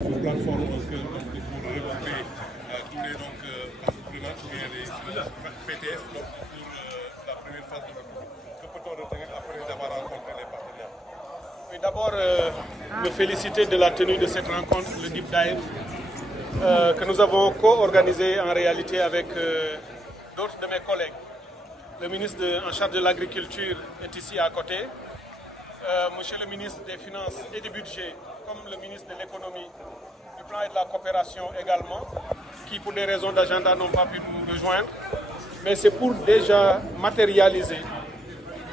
Une plateforme pour regrouper tous les parties prenantes les PTF pour la première phase de notre groupe. Que peut-on retenir après d'avoir rencontré les partenaires? Oui, d'abord, me féliciter de la tenue de cette rencontre, le Deep Dive, que nous avons co-organisé en réalité avec d'autres de mes collègues. Le ministre en charge de l'agriculture est ici à côté. Monsieur le ministre des Finances et du Budget, comme le ministre de l'Économie, du Plan et de la Coopération également, qui pour des raisons d'agenda n'ont pas pu nous rejoindre. Mais c'est pour déjà matérialiser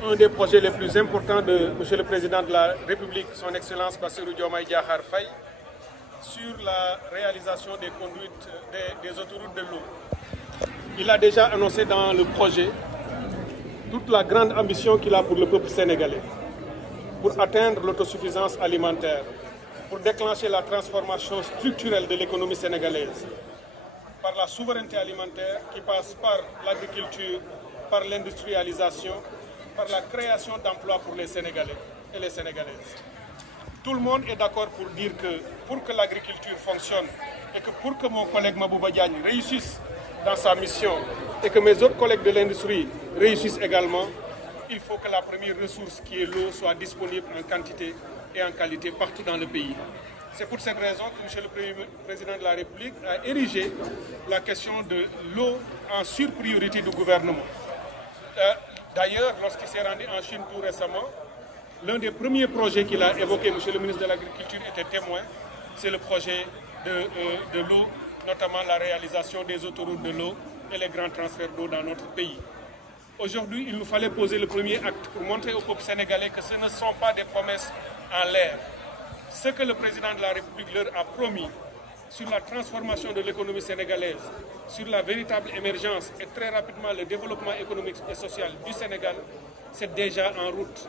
un des projets les plus importants de Monsieur le Président de la République, son Excellence Bassirou Diomaye Diakhar Faye, sur la réalisation des conduites des autoroutes de l'eau. Il a déjà annoncé dans le projet toute la grande ambition qu'il a pour le peuple sénégalais, pour atteindre l'autosuffisance alimentaire, pour déclencher la transformation structurelle de l'économie sénégalaise, par la souveraineté alimentaire qui passe par l'agriculture, par l'industrialisation, par la création d'emplois pour les Sénégalais et les Sénégalaises. Tout le monde est d'accord pour dire que pour que l'agriculture fonctionne et que pour que mon collègue Mabouba Diagne réussisse dans sa mission et que mes autres collègues de l'industrie réussissent également, il faut que la première ressource qui est l'eau soit disponible en quantité et en qualité partout dans le pays. C'est pour cette raison que M. le Président de la République a érigé la question de l'eau en surpriorité du gouvernement. D'ailleurs, lorsqu'il s'est rendu en Chine tout récemment, l'un des premiers projets qu'il a évoqué, M. le ministre de l'Agriculture était témoin, c'est le projet de l'eau, notamment la réalisation des autoroutes de l'eau et les grands transferts d'eau dans notre pays. Aujourd'hui, il nous fallait poser le premier acte pour montrer au peuple sénégalais que ce ne sont pas des promesses en l'air. Ce que le président de la République leur a promis sur la transformation de l'économie sénégalaise, sur la véritable émergence et très rapidement le développement économique et social du Sénégal, c'est déjà en route.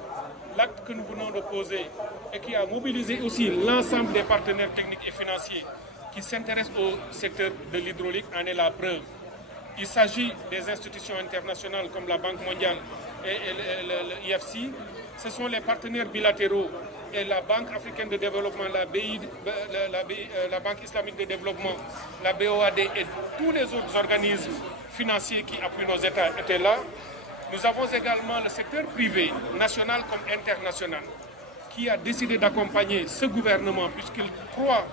L'acte que nous venons de poser et qui a mobilisé aussi l'ensemble des partenaires techniques et financiers qui s'intéressent au secteur de l'hydraulique en est la preuve. Il s'agit des institutions internationales comme la Banque mondiale et l'IFC. Ce sont les partenaires bilatéraux et la Banque africaine de développement, la Banque islamique de développement, la BOAD et tous les autres organismes financiers qui appuient nos États étaient là. Nous avons également le secteur privé, national comme international, qui a décidé d'accompagner ce gouvernement puisqu'il croit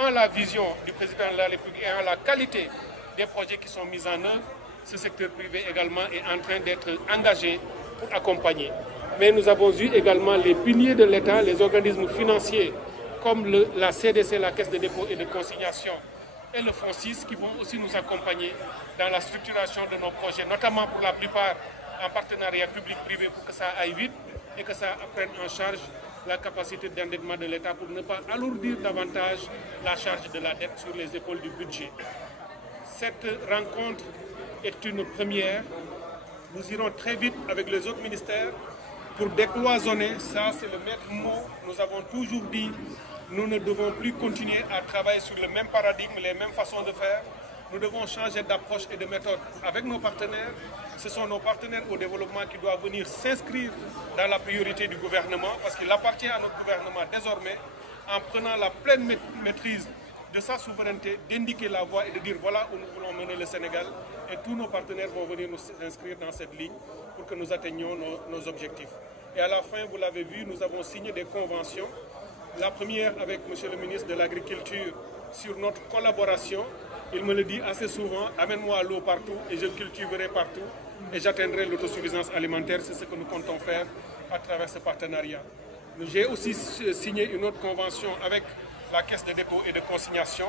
en la vision du président de la République et en la qualité des projets qui sont mis en œuvre. Ce secteur privé également est en train d'être engagé pour accompagner. Mais nous avons eu également les piliers de l'État, les organismes financiers comme la CDC, la Caisse de dépôt et de consignation, et le Fonds 6 qui vont aussi nous accompagner dans la structuration de nos projets, notamment pour la plupart en partenariat public-privé pour que ça aille vite et que ça prenne en charge la capacité d'endettement de l'État pour ne pas alourdir davantage la charge de la dette sur les épaules du budget. Cette rencontre est une première. Nous irons très vite avec les autres ministères pour décloisonner. Ça, c'est le maître mot. Nous avons toujours dit, nous ne devons plus continuer à travailler sur le même paradigme, les mêmes façons de faire. Nous devons changer d'approche et de méthode avec nos partenaires. Ce sont nos partenaires au développement qui doivent venir s'inscrire dans la priorité du gouvernement parce qu'il appartient à notre gouvernement désormais, en prenant la pleine maîtrise de sa souveraineté, d'indiquer la voie et de dire voilà où nous voulons mener le Sénégal. Et tous nos partenaires vont venir nous inscrire dans cette ligne pour que nous atteignions nos objectifs. Et à la fin, vous l'avez vu, nous avons signé des conventions. La première avec M. le ministre de l'Agriculture sur notre collaboration. Il me le dit assez souvent, amène-moi l'eau partout et je cultiverai partout et j'atteindrai l'autosuffisance alimentaire. C'est ce que nous comptons faire à travers ce partenariat. J'ai aussi signé une autre convention avec la Caisse de dépôt et de consignation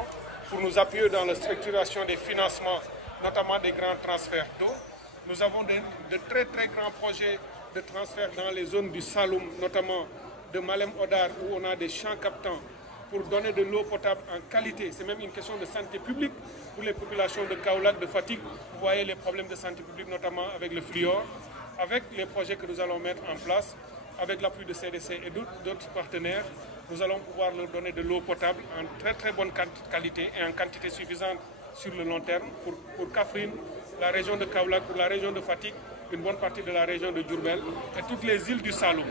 pour nous appuyer dans la structuration des financements, notamment des grands transferts d'eau. Nous avons de très grands projets de transfert dans les zones du Saloum, notamment de Malem Odar, où on a des champs captants pour donner de l'eau potable en qualité. C'est même une question de santé publique pour les populations de Kaolack, de Fatick. Vous voyez les problèmes de santé publique, notamment avec le fluor, avec les projets que nous allons mettre en place, avec l'appui de CDC et d'autres partenaires. Nous allons pouvoir leur donner de l'eau potable en très bonne qualité et en quantité suffisante sur le long terme pour Kaffrine, la région de Kaolack, pour la région de Fatick une bonne partie de la région de Diourbel et toutes les îles du Saloum.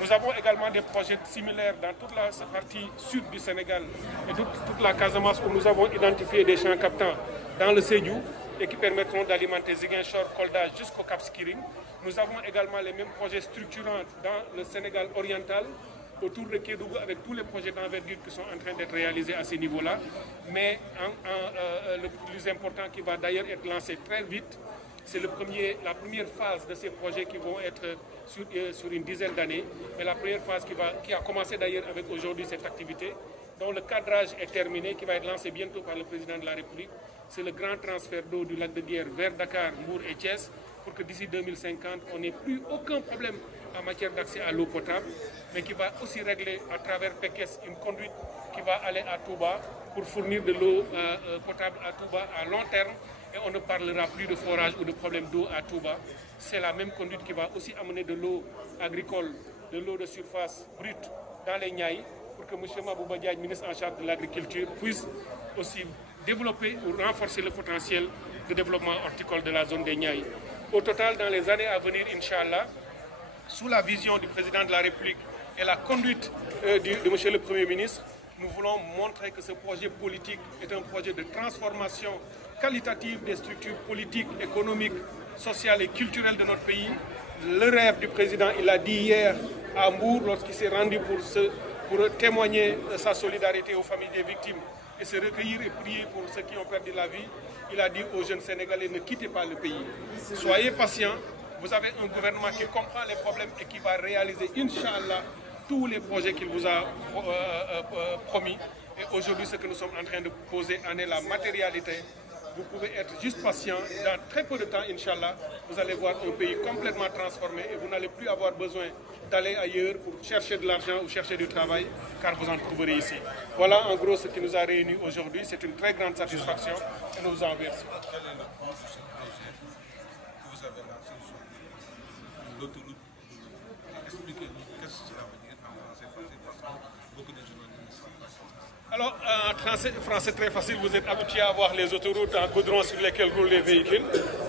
Nous avons également des projets similaires dans toute la partie sud du Sénégal et toute la Casamance où nous avons identifié des champs captants dans le Sédhiou et qui permettront d'alimenter Ziguinchor, Kolda jusqu'au Cap Skirring. Nous avons également les mêmes projets structurants dans le Sénégal oriental, autour de Kédougou, avec tous les projets d'envergure qui sont en train d'être réalisés à ce niveau-là. Mais le plus important qui va d'ailleurs être lancé très vite, c'est la première phase de ces projets qui vont être sur une dizaine d'années. Mais la première phase qui a commencé d'ailleurs avec aujourd'hui cette activité, dont le cadrage est terminé, qui va être lancé bientôt par le président de la République. C'est le grand transfert d'eau du lac de Guiers vers Dakar, Mbour et Thiès, pour que d'ici 2050, on n'ait plus aucun problème en matière d'accès à l'eau potable, mais qui va aussi régler à travers Pekes une conduite qui va aller à Touba pour fournir de l'eau potable à Touba à long terme. Et on ne parlera plus de forage ou de problème d'eau à Touba. C'est la même conduite qui va aussi amener de l'eau agricole, de l'eau de surface brute dans les Niayes, pour que M. Mabouba Diagne, ministre en charge de l'agriculture, puisse aussi développer ou renforcer le potentiel de développement horticole de la zone des Niayes. Au total, dans les années à venir, Inch'Allah, sous la vision du président de la République et la conduite de M. le Premier ministre, nous voulons montrer que ce projet politique est un projet de transformation qualitative des structures politiques, économiques, sociales et culturelles de notre pays. Le rêve du président, il l'a dit hier à Mbour lorsqu'il s'est rendu pour témoigner de sa solidarité aux familles des victimes et se recueillir et prier pour ceux qui ont perdu la vie. Il a dit aux jeunes Sénégalais, ne quittez pas le pays. Soyez patients, vous avez un gouvernement qui comprend les problèmes et qui va réaliser, Inch'Allah, tous les projets qu'il vous a promis. Et aujourd'hui, ce que nous sommes en train de poser en est la matérialité. Vous pouvez être juste patient. Dans très peu de temps, Inch'Allah, vous allez voir un pays complètement transformé et vous n'allez plus avoir besoin d'aller ailleurs pour chercher de l'argent ou chercher du travail, car vous en trouverez ici. Voilà en gros ce qui nous a réunis aujourd'hui. C'est une très grande satisfaction et nous vous en remercions. Quel est le coût de ce projet que vous avez lancé aujourd'hui, l'autoroute? Expliquez-nous qu'est-ce que cela veut dire en français facile, parce que beaucoup de journalistes ne savent pas. Alors, en français très facile, vous êtes habitué à voir les autoroutes en goudron sur lesquelles roulent les véhicules.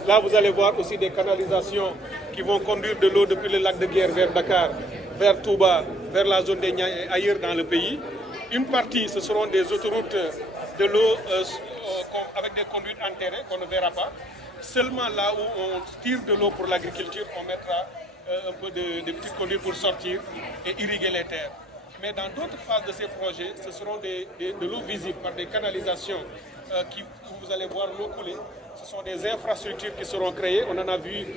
Là, vous allez voir aussi des canalisations qui vont conduire de l'eau depuis le lac de Guiers vers Dakar, vers Touba, vers la zone des Niayes et ailleurs dans le pays. Une partie, ce seront des autoroutes de l'eau avec des conduites enterrées qu'on ne verra pas. Seulement là où on tire de l'eau pour l'agriculture, on mettra un peu de petites conduites pour sortir et irriguer les terres. Mais dans d'autres phases de ces projets, ce seront de l'eau visible par des canalisations où vous allez voir l'eau couler. Ce sont des infrastructures qui seront créées. On en a vu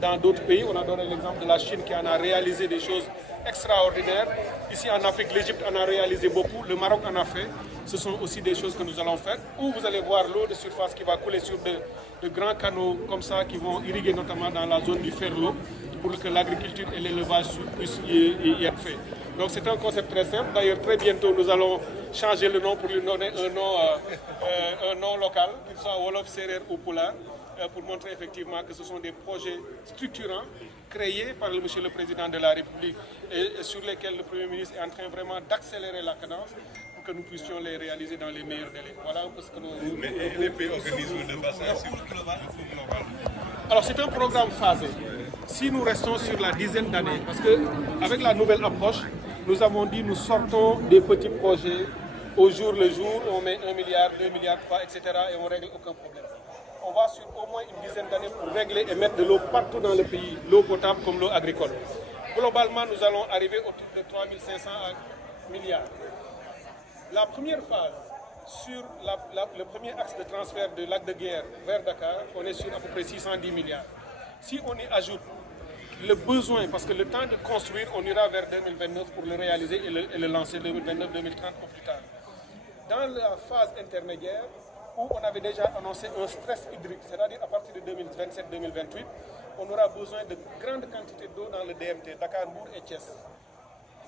dans d'autres pays. On a donné l'exemple de la Chine qui en a réalisé des choses extraordinaires. Ici en Afrique, l'Égypte en a réalisé beaucoup. Le Maroc en a fait. Ce sont aussi des choses que nous allons faire. Où vous allez voir l'eau de surface qui va couler sur de grands canaux comme ça qui vont irriguer notamment dans la zone du Ferlo pour que l'agriculture et l'élevage puissent y être faits. Donc c'est un concept très simple. D'ailleurs, très bientôt, nous allons changer le nom pour lui donner un nom local, qu'il soit Wolof, Serer ou Pulaar, pour montrer effectivement que ce sont des projets structurants créés par Monsieur le Président de la République et sur lesquels le Premier ministre est en train vraiment d'accélérer la cadence pour que nous puissions les réaliser dans les meilleurs délais. Voilà un peu ce que nous... Mais les pays organisent le bassin, c'est global. Alors c'est un programme phasé. Si nous restons sur la dizaine d'années, parce qu'avec la nouvelle approche, nous avons dit nous sortons des petits projets au jour le jour, on met 1 milliard, 2 milliards, 3, etc. et on ne règle aucun problème. On va sur au moins une dizaine d'années pour régler et mettre de l'eau partout dans le pays, l'eau potable comme l'eau agricole. Globalement, nous allons arriver autour de 3 500 milliards. La première phase, sur le premier axe de transfert de lac de Guiers vers Dakar, on est sur à peu près 610 milliards. Si on y ajoute le besoin, parce que le temps de construire, on ira vers 2029 pour le réaliser et le lancer 2029-2030 ou plus tard. Dans la phase intermédiaire, où on avait déjà annoncé un stress hydrique, c'est-à-dire à partir de 2027-2028, on aura besoin de grandes quantités d'eau dans le DMT, Dakar, Mbour et Thiès.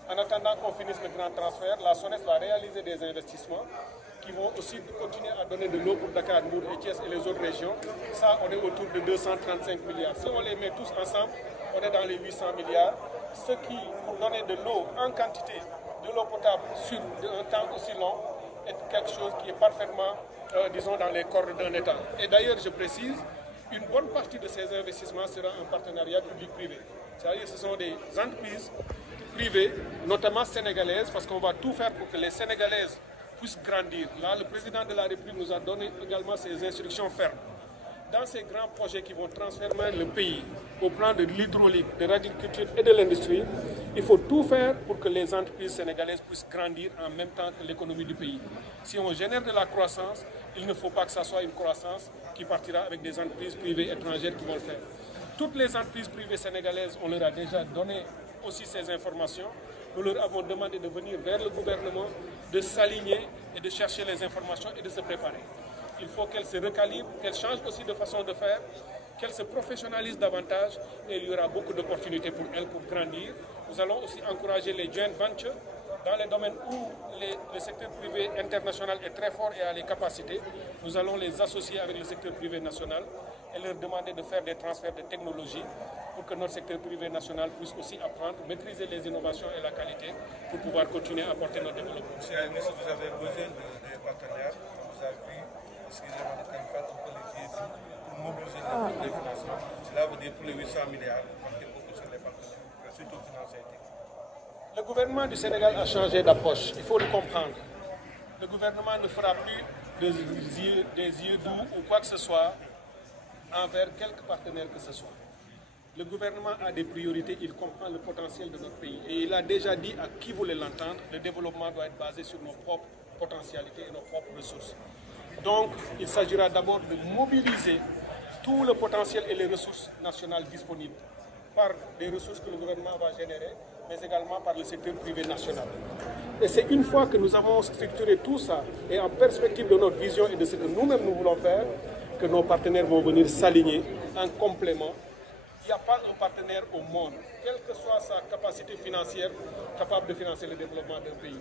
En attendant qu'on finisse le grand transfert, la SONES va réaliser des investissements qui vont aussi continuer à donner de l'eau pour Dakar, Mbour et Thiès et les autres régions. Ça, on est autour de 235 milliards. Si on les met tous ensemble, on est dans les 800 milliards. Ce qui, pour donner de l'eau en quantité, de l'eau potable sur un temps aussi long, est quelque chose qui est parfaitement, disons, dans les cordes d'un État. Et d'ailleurs, je précise, une bonne partie de ces investissements sera un partenariat public-privé. C'est-à-dire que ce sont des entreprises privées, notamment sénégalaises, parce qu'on va tout faire pour que les Sénégalaises puissent grandir. Là, le président de la République nous a donné également ses instructions fermes. Dans ces grands projets qui vont transformer le pays au plan de l'hydraulique, de l'agriculture et de l'industrie, il faut tout faire pour que les entreprises sénégalaises puissent grandir en même temps que l'économie du pays. Si on génère de la croissance, il ne faut pas que ça soit une croissance qui partira avec des entreprises privées étrangères qui vont le faire. Toutes les entreprises privées sénégalaises, on leur a déjà donné aussi ces informations. Nous leur avons demandé de venir vers le gouvernement, de s'aligner et de chercher les informations et de se préparer. Il faut qu'elles se recalibrent, qu'elles changent aussi de façon de faire, qu'elles se professionnalisent davantage et il y aura beaucoup d'opportunités pour elles pour grandir. Nous allons aussi encourager les joint ventures dans les domaines où le secteur privé international est très fort et a les capacités. Nous allons les associer avec le secteur privé national et leur demander de faire des transferts de technologie pour que notre secteur privé national puisse aussi apprendre, maîtriser les innovations et la qualité pour pouvoir continuer à porter notre développement. Monsieur le ministre, vous avez besoin de partenaires, vous avez vu, excusez-moi de faire un peu les yeux pour mobiliser les financements. Cela veut dire pour les 800 milliards, porter beaucoup sur les partenaires, surtout financiers. Le gouvernement du Sénégal a changé d'approche, il faut le comprendre. Le gouvernement ne fera plus des yeux doux ou quoi que ce soit envers quelque partenaire que ce soit. Le gouvernement a des priorités, il comprend le potentiel de notre pays. Et il a déjà dit à qui voulait l'entendre, le développement doit être basé sur nos propres potentialités et nos propres ressources. Donc, il s'agira d'abord de mobiliser tout le potentiel et les ressources nationales disponibles par des ressources que le gouvernement va générer, mais également par le secteur privé national. Et c'est une fois que nous avons structuré tout ça et en perspective de notre vision et de ce que nous-mêmes nous voulons faire, que nos partenaires vont venir s'aligner en complément. Il n'y a pas un partenaire au monde, quelle que soit sa capacité financière, capable de financer le développement d'un pays.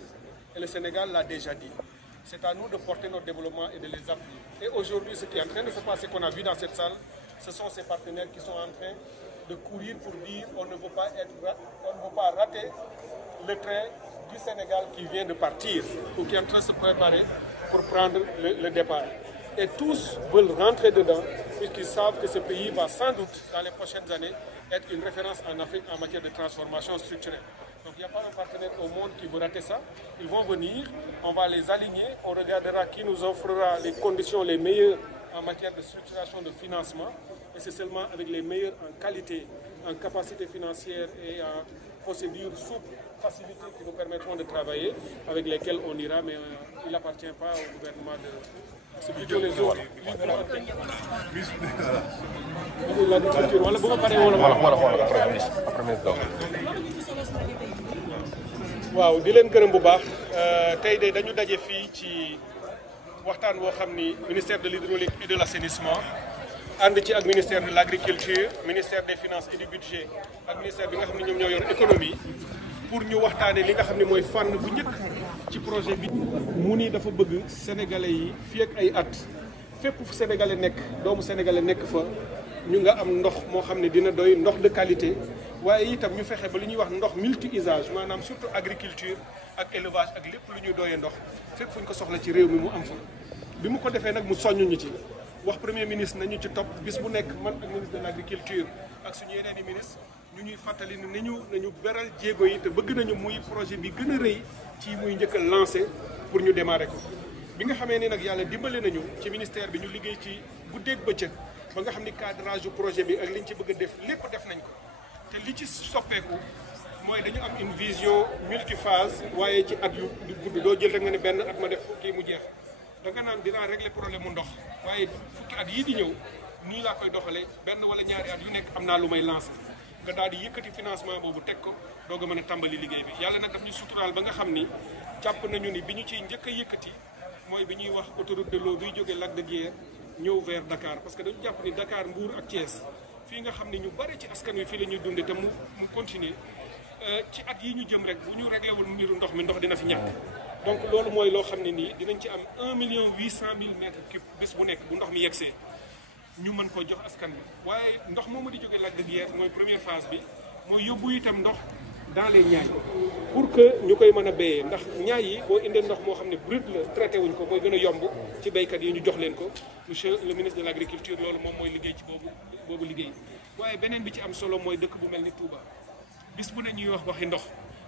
Et le Sénégal l'a déjà dit. C'est à nous de porter notre développement et de les appuyer. Et aujourd'hui, ce qui est en train de se passer, qu'on a vu dans cette salle, ce sont ces partenaires qui sont en train de courir pour dire on ne veut pas rater le train du Sénégal qui vient de partir ou qui est en train de se préparer pour prendre le départ. Et tous veulent rentrer dedans puisqu'ils savent que ce pays va sans doute, dans les prochaines années, être une référence en Afrique en matière de transformation structurelle. Donc il n'y a pas un partenaire au monde qui veut rater ça. Ils vont venir, on va les aligner, on regardera qui nous offrira les conditions les meilleures en matière de structuration de financement. Et c'est seulement avec les meilleurs en qualité, en capacité financière et en procédures souples, facilitées qui nous permettront de travailler, avec lesquelles on ira, mais il n'appartient pas au gouvernement de... C'est plutôt les autres. waaw di leen gërëm bu baax tey de dañu daje fii ci waxtaan boo xam ni ministère de l'hydraulique et de l'assainissement ànd ci ak ministère de l'agriculture, ministère des finances et du budget ak ministère bi nga xam ne ñoom ñoo yor économie pour ñu waxtaanee li nga xam ne mooy fànn bu njëkk ci projet bi. mu ni dafa bëgg sénégalais yi fii ak ay at fépp fu sénégalais nekk doomu sénégalais nekk fa ñu nga am ndox moo xam ne dina doy ndox de qualité waaye itam ñu fexe ba li ñuy wax ndox multi-usage maanaam surtout agriculture ak élevage ak lépp lu ñuy doyee ndox fépp fu ñu ko soxla ci réew mi mu am fa. bi mu ko defee nag mu soññu ñu ci wax premier ministre nañu ci topp bis bu nekk man ak ministre de l'agriculture ak suñu yeneen i ministre ñu ñuy fàttali ne nañu beral jéego yi te bëgg nañu muy projet bi gën a rëy ci muy njëkk a lancé pour ñu démarrer ko. bi nga xamee ni nag yàlla dimbale nañu ci ministère bi ñu liggéey ci guddeeg bëccëg ba nga xam ni cadrage du projet bi ak liñ ci bëgg a def lépp def nañ ko te li ci soppeeku mooy dañu am une vision multiphase waaye ci at yu gudd doo jël rek nga ne benn at ma def kii mu jeex da nga naan dinaa régler problème mu ndox waaye fukki at yii di ñëw nii laa koy doxalee benn wala ñaari at yu nekk am naa lu may lancer nga daal di yëkkati financement boobu teg ko doog a mën a tàmbali liggéey bi yàlla nag daf ñu suturaal ba nga xam ni jàpp nañu ni bi ñu ciy njëkk a yëkkati mooy bi ñuy wax autoroute de l'eau biy jógee Lac de Guiers ñëw vers Dakar parce que dañu jàpp ni Dakar Mbour ak Thiès fii nga xam ne ñu bari ci askan wi fii la ñuy dundee te mu continuer ci at yi ñu jëm rek bu ñu réglé wul mbiru ndox mi ndox dina fi ñàkk donc loolu mooy loo xam ne nii dinañ ci am 1,8 million mètres cubes bis bu nekk bu ndox mi yegsee ñu mën koo jox askan bi waaye ndox moomu di jógee Lac de Guiers mooy première phase bi mooy yóbbu itam ndox dans les Niayes pour que ñu koy mën a béyee ndax ñaay yi boo indee ndox moo xam ne brut la traité wuñ ko mooy gën a yomb ci béykat yi ñu jox leen ko monsieur le ministre de l' agriculture loolu moom mooy liggéey ci boobu liggéey waaye beneen bi ci am solo mooy dëkk bu mel ni Touba bis bu ne ñuy wax waxi ndox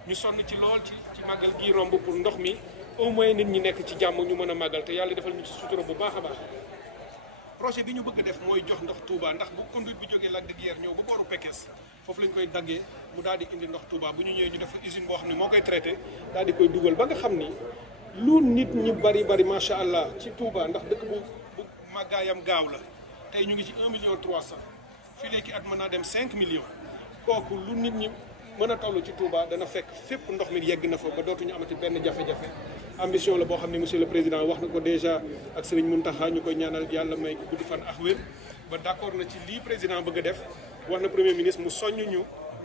ñu sonn ci lool ci màggal gii romb pour ndox mi au moins nit ñi nekk ci jàmm ñu mën a màggal te yàlla defal ñu ci sutura bu baax a baax projet bi ñu bëgg a def mooy jox ndox Touba ndax bu conduite bi jógee Lac de Guiers ñëw ba booru Pekes foofu lañ koy daggee mu daal di indi ndox Touba bu ñu ñëwee ñu def usine boo xam ne moo koy traité daal di koy dugal ba nga xam ni lu nit ñi bari macha allah ci Touba ndax dëkk bu màggaayam gaaw la tey ñu ngi ci 1,3 million fii léegi at mën naa dem 5 millions kooku lu nit ñi mën a toll ci Touba dana fekk fépp ndox mi yegg na fa ba dootuñu amati benn jafe-jafe ambition la boo xam ne monsieur le président wax na ko déjà ak Serigne Mountakha ñu koy ñaanal yàlla may gudd fan ak wér ba d'accord na ci lii président bëgg a def wax na premier ministre mu soññ ñu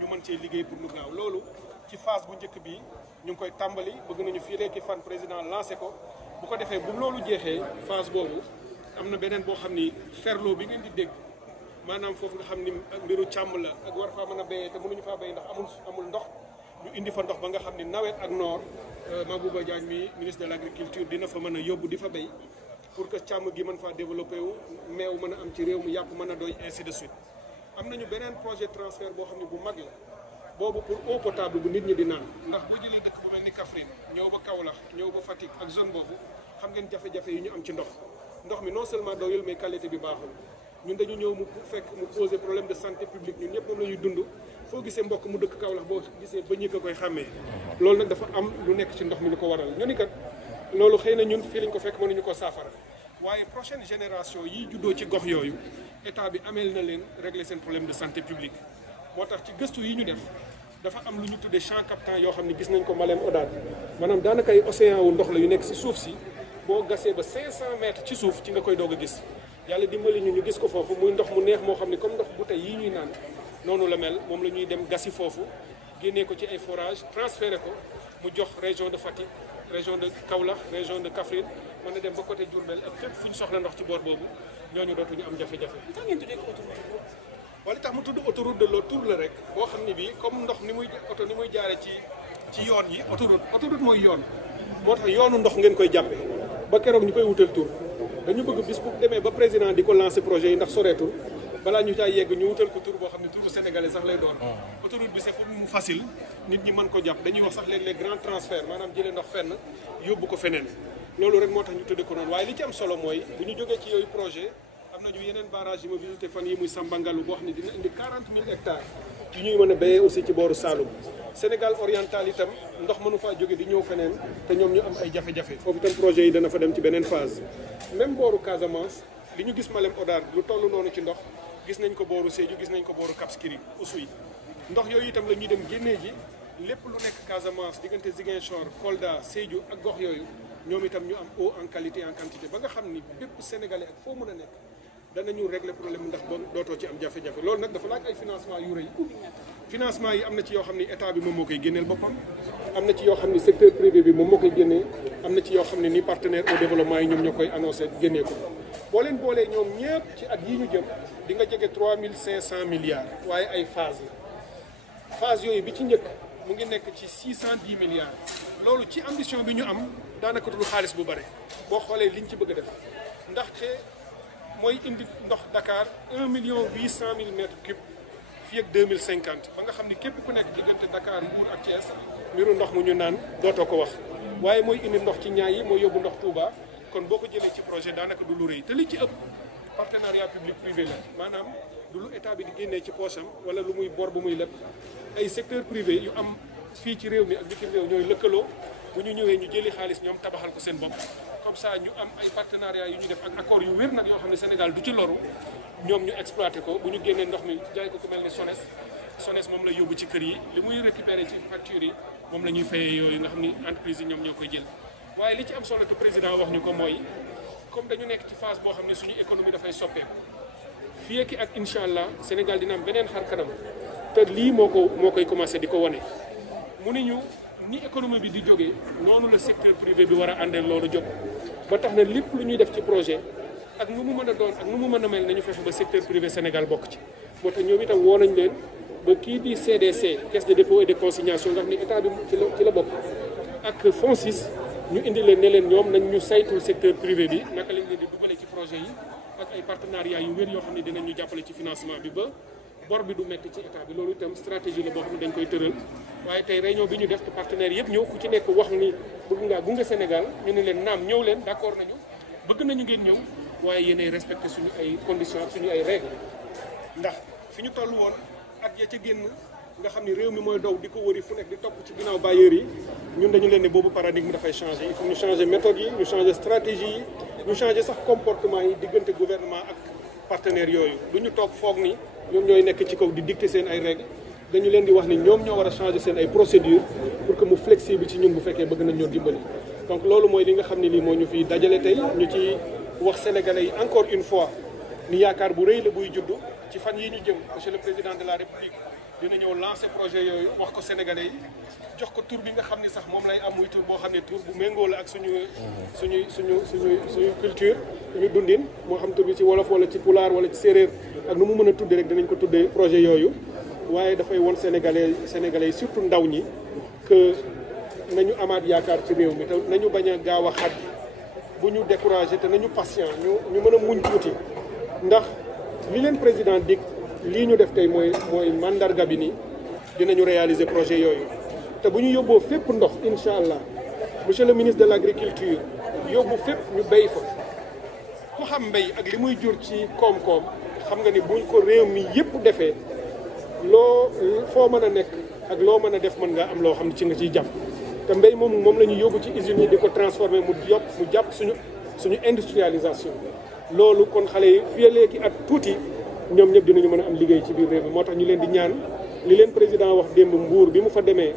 mën cee liggéey pour mu gaaw loolu ci phase bu njëkk bi ñu ngi koy tàmbali bëgg nañu fii léegi fan président lancé ko bu ko defee bu loolu jeexee phase boobu am na beneen boo xam ni ferlo bi ngeen di dégg maanaam foofu nga xam ni mbiru càmm la ak war faa mën a béyee te mënuñu faa béy ndax amul ndox ñu indi fa ndox ba nga xam ni nawet ak noor Mabouba Diagne mi ministre de l' agriculture dina fa mën a yóbbu di fa béy pour que càmm gi mën faa développé wu meew mën a am ci réew mi yàpp mën a doy ainsi de suite am nañu beneen projet transfert boo xam ne bu mag la boobu pour eau potable bu nit ñi di naan ndax boo jëlee dëkk bu mel ni Kaffrine ñëw ba Kaolack ñëw ba Fatick ak zone boobu xam ngeen jafe-jafe yi ñu am ci ndox mi non seulement doyul mais qualité bi baaxul ñun dañu ñëw mu poser problème de santé publique ñun ñëpp moom la ñuy dund foo gisee mbokk mu dëkk Kaolack boo gisee ba ñi ko koy xàmmee loolu nag dafa am lu nekk ci ndox mi lu ko waral ñu ni kat loolu xëy na ñun fii lañ ko fekk mënuñu ko saafara waaye prochaine génération yi juddoo ci gox yooyu état bi ameel na leen régler seen problème de santé publique moo tax ci gëstu yi ñu def dafa am lu ñu tuddee champ captant yoo xam ne gis nañ ko Malem Hodar maanaam daanaka ay océan wu ndox la yu nekk si suuf si boo gasee ba 500 mètres ci suuf ci nga koy doog a gis yàlla dimbali ñu gis ko foofu muy ndox mu neex moo xam ne comme ndox bu tey yii ñuy naan noonu la mel moom la ñuy dem gasi foofu génnee ko ci ay forage transféré ko mu jox région de Fatick région de Kaolack région de Kaffrine mën na dem ba côté Diourbel ak fépp fu ñu soxla ndox ci boor boobu ñooñu dootuñu am jafe-jafe. tax ngeen tuddee ko autoroute wala tax mu tudd autoroute de l'eau tour la rek boo xam ne bii comme ndox ni muy jaare ci yoon yi autoroute mooy yoon moo tax yoonu ndox ngeen koy jàppe ba keroog ñu koy wutal tur dañu bëgg bis bu demee ba président di ko lancer projet yi ndax soreetul balaa ñu caa yegg ñu wutal ko tur boo xam ne tur sénégalais sax lay doon autoroute bi c'est pour mu facile nit ñi mën ko jàpp dañuy wax sax léeg-léeg grand transfert maanaam jëlee ndox fenn yóbbu ko feneen loolu rek moo tax ñu tudde ko noonu waaye li ci am solo mooy bu ñu jógee ci yooyu projet am nañu yeneen barrage yi ma visité fan yi muy Sambangalu boo xam ne dina indi 40 000 hectares yu ñuy mën a béyee aussi ci booru Saloum Sénégal oriental itam ndox mënu faa jóge di ñëw feneen te ñoom ñu am ay jafe-jafe foofu itam projet yi dana fa dem ci beneen phase même booru Casamance li ñu gis Malem Hodar lu toll noonu ci ndox gis nañ ko booru Sédhiou gis nañ ko booru Cap Skirring Oussouye ndox yooyu itam la ñuy dem génnee ji lépp lu nekk Casamance diggante Ziguinchor Kolda Sédhiou ak gox yooyu ñoom itam ñu am eau en qualité en quantité ba nga xam ni bépp sénégalais ak foo mën a nekk danañu régler problème ndax ba dootoo ci am jafe-jafe loolu nag dafa laaj ay financement yu rëy financement yi am na ci yoo xam ni état bi moom moo koy génneel boppam am na ci yoo xam ni secteur privé bi moom moo koy génnee am na ci yoo xam ne ni partenaire au développement yi ñoom ñoo koy annoncé génnee ko boo leen boolee ñoom ñëpp ci at yi ñu jëm di nga jege 3500 milliards waaye ay phase la phase yooyu bi ci njëkk mu ngi nekk ci 610 milliards loolu ci ambition bi ñu am daanaka du xaalis bu bare boo xoolee liñ ci bëgg a def ndaxte mooy indi ndox Dakar 1,8 million mètres cubes fii ak 2050 ba nga xam ni képp ku nekk diggante Dakar Mbour ak Thiès mbiru ndox mu ñu naan dootoo ko wax waaye mooy indi ndox ci ñaay yi mooy yóbbu ndox Touba kon boo ko jëlee ci projet daanaka du lu rëy te li ci ëpp partenariat public privé la maanaam du lu état bi di génnee ci poosam wala lu muy bor bu muy leb ay secteur privé yu am fii ci réew mi ak bitim réew ñooy lëkkaloo bu ñu ñëwee ñu jëli xaalis ñoom tabaxal ko seen bopp comme ça ñu am ay partenariat yu ñu def ak accord yu wér nag yoo xam ne Sénégal du ci loru ñoom ñu exploité ko bu ñu génnee ndox mi jaay ko ku mel ni SONES moom la yóbbu ci kër yi li muy récupéré ci facture yi moom la ñuy fayee yooyu nga xam ni entreprise yi ñoom ñoo koy jël waaye li ci am solo te président wax ñu ko mooy comme dañu nekk ci phase boo xam ne suñu économie dafay soppeeku fii ak incha allah Sénégal dina am beneen xar kanam te lii moo koy commencé di ko wane mu ni ñu ni économie bi di jógee noonu la secteur privé bi war a àndee loolu jóg ba tax na lépp lu ñuy def ci projet ak nu mu mën a doon ak nu mu mën a mel nañu fexe ba secteur privé Sénégal bokk ci moo tax ñoom itam woo nañ leen ba kii di CDC caisse de dépôt et de consignation nga xam ne état bi ci la bokk ak FONSIS ñu indi leen ne leen ñoom nañ ñu saytu secteur privé bi naka lañ leen di dugale ci projet yi ak ay partenariats yu wér yoo xam ne dinañ ñu jàppale ci financement bi ba bor bi du metti ci état bi loolu itam stratégie la boo xam ne dañ koy tëral waaye tey réunion bi ñu def te partenaires yëpp ñëw ku ci nekk wax ni bëgg ngaa gunge Sénégal ñu ne leen naam ñëw leen d'accord nañu bëgg nañu ngeen ñëw waaye yéenay respecté suñu ay conditions ak suñu ay règles ndax fi ñu toll woon ak ya ca génn nga xam ni réew mi mooy daw di ko wëri fu nekk di topp ci ginnaaw bailleurs yi ñun dañu leen ne boobu paradigme dafay changer il faut ñu changer méthode yi ñu changer stratégie yi ñu changer sax comportement yi diggante gouvernement ak partenaires yooyu du ñu toog foog ni ñoom ñooy nekk ci kaw di dicter seen ay règles dañu leen di wax ni ñoom ñoo war a changer seen ay procédures pour que mu flexible ci ñun bu fekkee bëgg nañ ñoo dimbali. donc loolu mooy li nga xam ne nii moo ñu fi dajale tey ñu ci wax sénégalais yi encore une fois ni yaakaar bu rëy la buy juddu ci fan yi ñu jëm monsieur le président de la république dina ñëw lancer projet yooyu wax ko sénégalais yi jox ko tur bi nga xam ni sax moom lay am muy tur boo xam ne tur bu méngoo la ak suñu culture suñu dundin moo xam tur bi ci wolof wala ci pulaar wala ci séeréer ak nu mu mën a tuddee rek dinañ ko tuddee projet yooyu waaye dafay won sénégalais yi surtout ndaw ñi que nañu amaat yaakaar ci réew mi te nañu bañ a gaaw a xaaj bu ñu découragé te nañu patient ñu mën a muñ tuuti ndax li leen président dig lii ñu def tey mooy mandarga bi nii dinañu réaliser projet yooyu te bu ñu yóbboo fépp ndox incha allah monsieur le ministre de l' agriculture yóbbu fépp ñu béy fa ku xam mbéy ak li muy jur ci koom-koom xam nga ni buñ ko réew mi yëpp defee foo mën a nekk ak loo mën a def mën nga am loo xam ne ci nga ciy jàpp te mbéy moom la ñu yóbbu ci usines yi di ko transformer mu jàpp suñu industrialisation loolu kon xale yi fii léegi at tuuti ñoom ñëpp dinañu mën a am liggéey ci biir réew mi moo tax ñu leen di ñaan li leen président wax démb Mbuur bi mu fa demee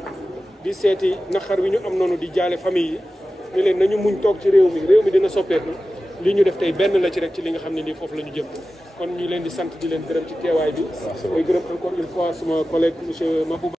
di seeti naqar wi ñu am noonu di jaale famille yi ni leen nañu muñ toog ci réew mi dina soppeeku li ñu def tey benn la ci rek ci li nga xam ne nii foofu la ñu jëm kon ñu leen di sant di leen gërëm ci teewaay bi mooy gërëm encore une fois suma collègue monsieur Mabouba